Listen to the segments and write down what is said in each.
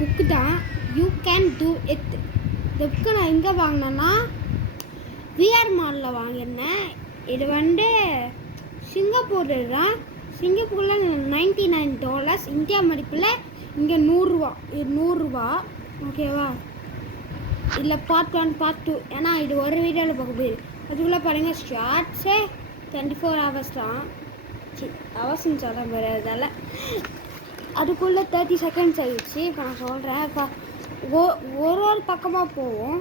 Book தான் you can do it. இந்த book நான் எங்கே வாங்கினேன்னா விஆர் மாலில் வாங்கியிருந்தேன். இது சிங்கப்பூர் தான். சிங்கப்பூரில் $99, இந்தியா மதிப்பில் இங்கே 100 இது 100. ஓகேவா? இல்லை பார்ட் 1 பார்ட் 2, ஏன்னா இது ஒரு வீடியோவில் பார்க்க போயிடு. அதுக்குள்ளே பாருங்கள், ஷார்ட்ஸே 24 hours தான். அவர்ஸ்ன்னு சொல்ல முடியாதால அதுக்குள்ளே 30 seconds ஆகிடுச்சு. இப்போ நான் சொல்கிறேன், இப்போ ஒரு பக்கமாக போவோம்.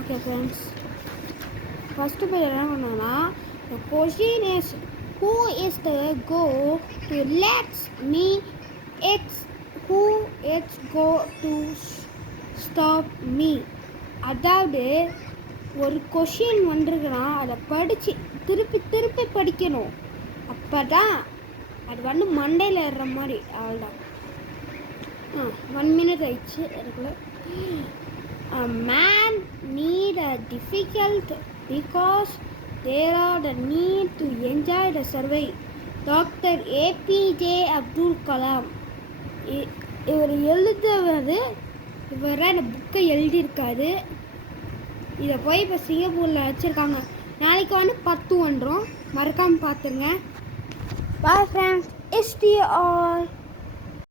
ஓகே ஃப்ரெண்ட்ஸ், ஃபஸ்ட்டு பேர் என்ன பண்ணோன்னா, the question is who is the go to let me who is go to stop me. அதாவது ஒரு கொஷின் வந்துருக்குன்னா அதை படித்து திருப்பி படிக்கணும். அப்போ தான் அது மண்டையில் ஏறுற மாதிரி. அவ்வளோதான். 1 minute ஆயிடுச்சு. அதுக்குள்ளே man need a difficult because there are the need to enjoy the survey. Doctor APJ Abdul Kalam இவர் எழுதுவது. இவரை இந்த புக்கை எழுதியிருக்காரு. இதை போய் இப்போ சிங்கப்பூரில் வச்சுருக்காங்க. நாளைக்கு 10 வந்துடும். மறக்காமல் பார்த்துருங்க. Bye friends, ST all.